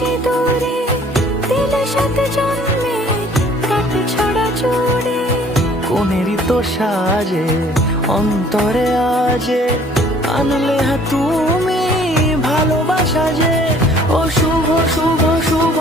সিঁদুরে দিলে সাথে জন্মে কাটে ছড়া চুড়ে। কোনেরই তো সাজে অন্তরে আজে আনলে তুমি ভালোবাসা যে। ও শুভ শুভ শুভ